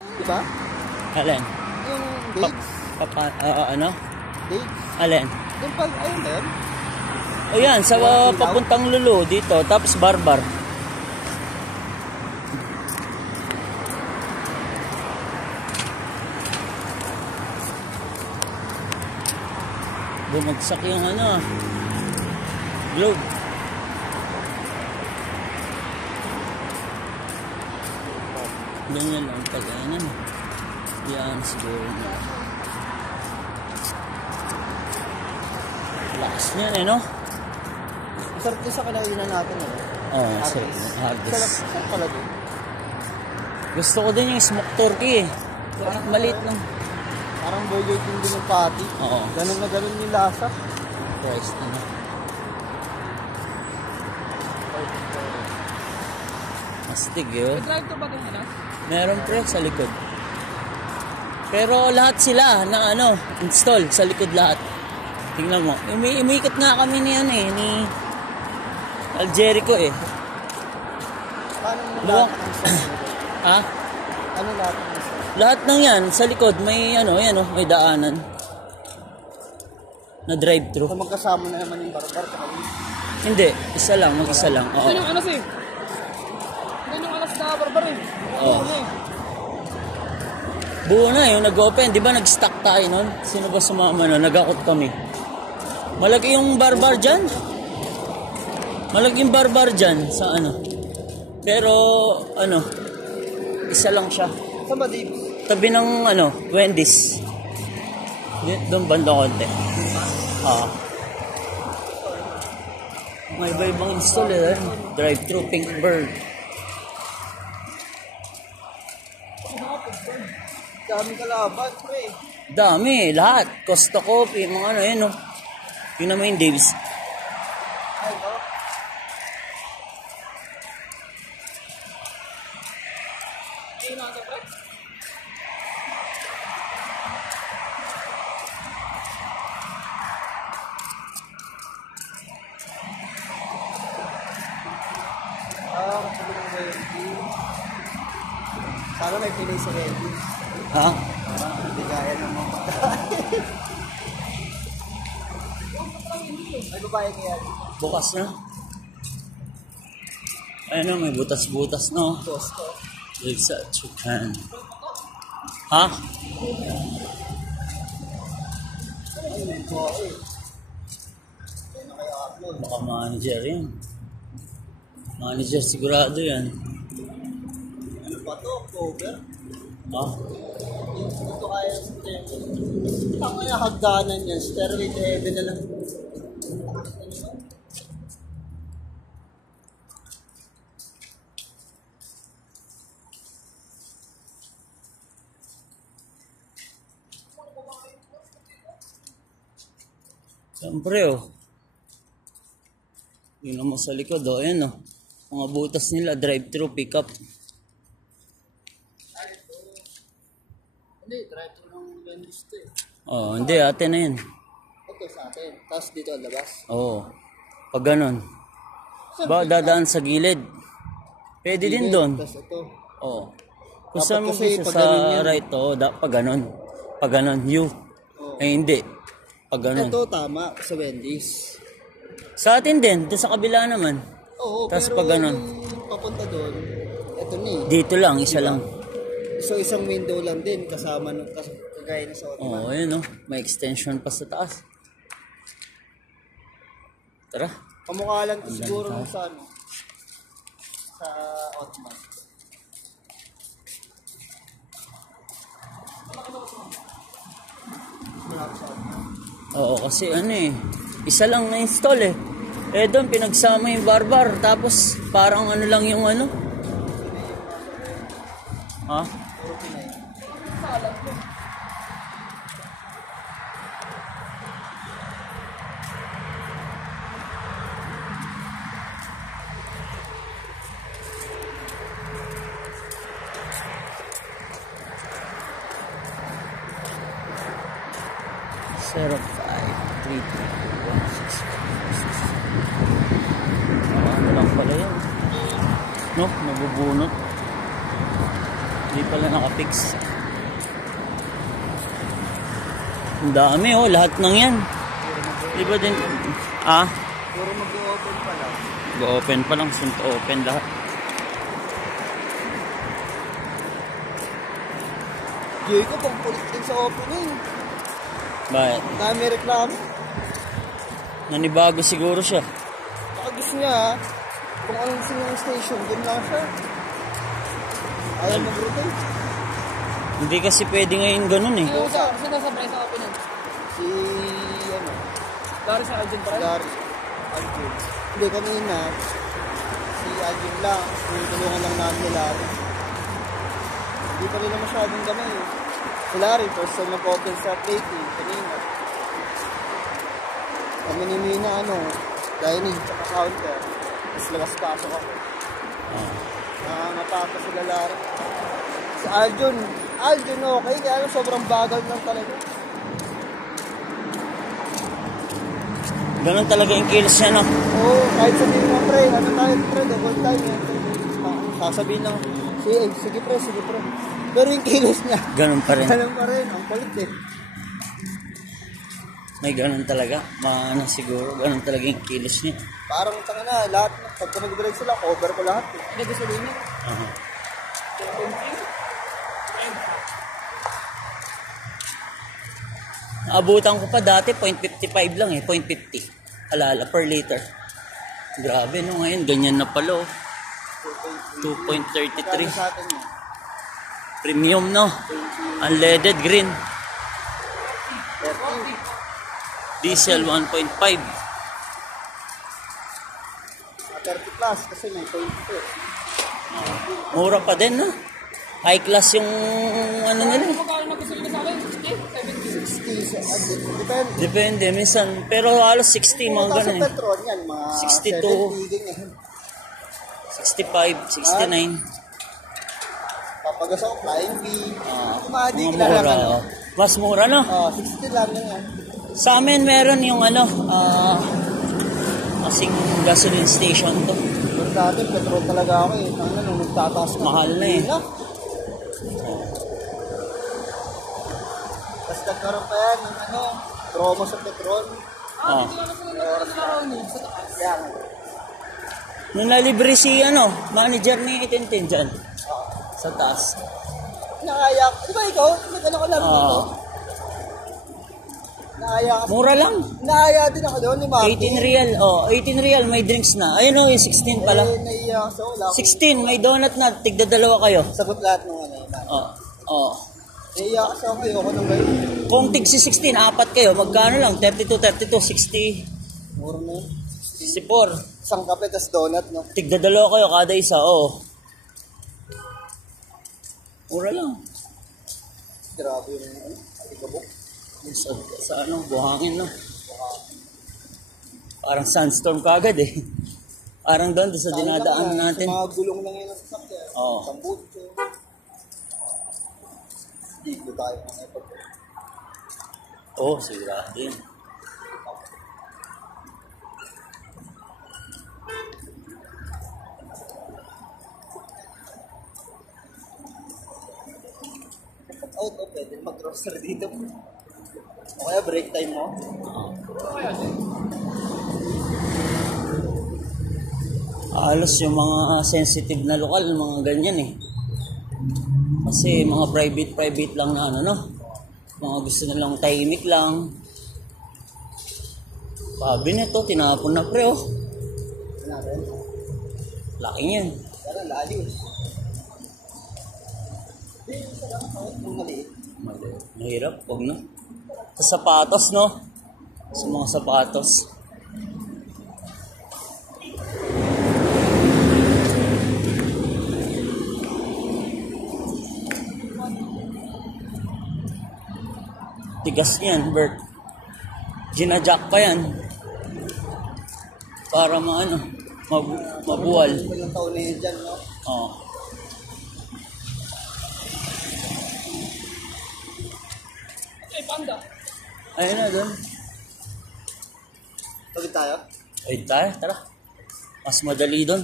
Diba? Alin? Yung dates? Ano? Dates? Alin? Yung pag, ayun ba yun? O yan, sa papuntang Lulu dito, tapos Barbar. Bumagsak yung ano, globe. Ganyan lang pag ano. Yan siguro na. Lakas niyan eh, no? Masarap din sa kinainan natin eh. Oo, hardest. Sarap pala din. Gusto ko din yung smoked turkey eh. Maliit lang. Parang Burger King din yung patty. Oo. Ganun na ganun yung lasa. Price na na. Astig yun. Drive-thru ba din ano? Meron pre sa likod. Pero lahat sila na ano, install sa likod lahat. Tingnan mo. Umikot nga kami ni ano eh, ni Aljerico eh. Paano mo Buwang. lahat ng sauce? Ha? Ano lahat ng sauce? Lahat ng yan sa likod may ano, yan oh, may daanan. Na drive-thru. So magkasama na naman yung barbar. Hindi, isa lang, mag-isa lang. Oo. Ito yung alas eh. Ito yung alas na barbar eh. Oo. Buo na yung nag-open. Di ba nag-stock tayo nun? Sino ba sumama nun? Nag-akot kami. Malaki yung barbar dyan. Malaki yung barbar dyan sa ano. Pero ano, isa lang siya. Saan ba dito? Tabi ng ano, Wendy's. Doon banda konti. May iba-ibang install eh. Drive-thru Pink Bird. Dami kalaban, pre. Dami, lahat. Costa Coffee, mga ano, yun oh. Yun naman yung Davis. Ay, no? Ayun na ito, pre. Kapag ng Wendy. Sana may pinay sa Wendy. Ha? Hindi kaya ng mga pagkain. May babae kaya. Bukas na. Ayun na, may butas-butas no. Costo. It's a chicken. Ha? Baka manager yan. Manager sigurado yan. Ano ba to? October? Ha? Ito kaya sa September. Ang kaya hagdanan yan. Stairway to heaven na lang. Siyempre oh. Yun mo sa likod oh. Ayan oh. Mga butas nila, drive-thru, pick-up. Hindi, drive-thru ng Wendy's to eh. Oh, hindi, atin na yun. Ito sa atin. Tapos dito ang labas. Oo. Pag ganun. Ba, dadaan sa gilid. Pwede din doon. Tapos ito. Oo. Kung saan mo kasi gusto pag sa ganun yan. right to, pag ganun. Pag ganun, you. Oo. Eh, hindi. Pag ganun. Ito tama sa Wendy's. Sa atin din, doon sa kabila naman. Oo, Tas pero pag ganun. yung papunta doon, ito ni. Dito lang, isa lang. So isang window lang din kasama ng kagaya na sa Ottoman. Oo, ayun oh. May extension pa sa taas. Tara. Kamukha lang to siguro nung sa ano, sa Ottoman. Oo, kasi ano eh. Isa lang na-install eh. Eh doon, pinagsama yung barbar. Tapos, parang ano lang yung ano. Ha? Zero 5 3 3 1 6 ano lang pala yan. No, nabubunot. Hindi pala nakapix. Ang dami oh, lahat ng yan. Di ba din? Puro mag-open pa lang. Go-open pa lang, soon to open lahat. Jay ko, pang pulit din sa opening. Bakit? Dami reklamo. Nanibago siguro siya. Baka gusto niya, kung anong gusto niya yung station, doon lang siya. Ayaw mag-rotate. Hindi kasi pwede ngayon ganun eh. Sino sa Bryce sa opening? Si, ano, Dari sa Alden pa rin? Gary. Aljun. Hindi, kanina, si Aljun lang. Tulungan lang namin ni Larry. Hindi pa rin na masyadong gamay. Si Larry, first time nag-open sa plating, kanina. Kami ni Mina, dining, tsaka counter. Tapos labas-pasok ako. Nakangapa sila Larry. Si Aljun okay, kaya sobrang bagal lang talaga. Ganun talaga yung kilos niya, no? Oo, kahit sabihin mo, pre, tayo, pre, double time, sasabihin lang, sige pre. Pero yung kilos niya, Ganun pa rin. ganun pa rin, ang kulit eh. May ganun talaga. Maano siguro, ganun talaga yung kilos niya. Parang tanga na, lahat, pagka nag-drive sila, cover ko lahat eh. Hindi gusto rin niya. Abutan ko pa dati, 0.55 lang eh, 0.50. Alala, per liter. Grabe, no? Ngayon, ganyan na pala, oh. 2.33. Kaya sa atin yun, Premium, no? Unleaded green. 30, Diesel 1.5. 30 plus, kasi may 20. Mura pa din, no? High class yung ano nila. Magkano na gusto nila sa akin? 60, depende. Depende, minsan. Pero halos 60, mga Kung ganun sa eh. petrol yan, mga 62. 70 ganyan. 65, 69. Papagas ako, flying V. Tumadi Mga ka lang mura, ano. oh. Mas mura, no? 60 lang yan. Sa amin meron yung ano, kasing gasoline station to. Pero dati, petrol talaga ako eh. Nung nagtataas na. Mahal na eh. Tapos nagkaroon pa yan ng promo sa petrol. Oh. Sa taas. Yan. Nung nalibre si manager ni Tintin dyan. Sa taas. Naayak. Di ba ikaw? Nag-ano ka lang dito? Naayak. Mura lang. Naaya din ako doon ni Marty. 18 real. Oh, 18 real may drinks na. Ayun yung 16 pala. Naiyak. So, wala akong 16 may donut na. Tigda dalawa kayo. sagot lahat ng Oh. Naiyak kasi ako. Ayoko nang gayon. Kung tig si 16, apat kayo, magkano lang? 32, 60. Mura na yun. 64. Isang kape, tas donut, no? Tigda dalawa kayo kada isa, oh. Mura lang. Grabe yung ikabok. Sa buhangin, no? Parang sandstorm kagad eh. Parang doon sa dinadaanan natin. Sa mga gulong lang yun ang sasakyan. Oo. Sambutso. Dito tayo mga ipag. Oo, sigurado yun. Out o pwede mag-grocery dito. O kaya break time mo. Halos yung mga sensitive na lokal, mga ganyan eh. Kasi mga private lang na no? Mga gusto nilang tahimik lang. Sabi nito, tinapon na pre, oh. Ano rin? Laki niyan. Pero lalim. Hindi, isa lang. Kung maliit. Mahirap, huwag na. Sa sapatos, no? Sa mga sapatos. Tigas niyan, Bert. Ginajack pa yan. Para mabuwal. Ilang taon na yun dyan, no? Oo. Panda. Ayun na doon. Pagod tayo? Ay tayo, tara. Mas madali doon.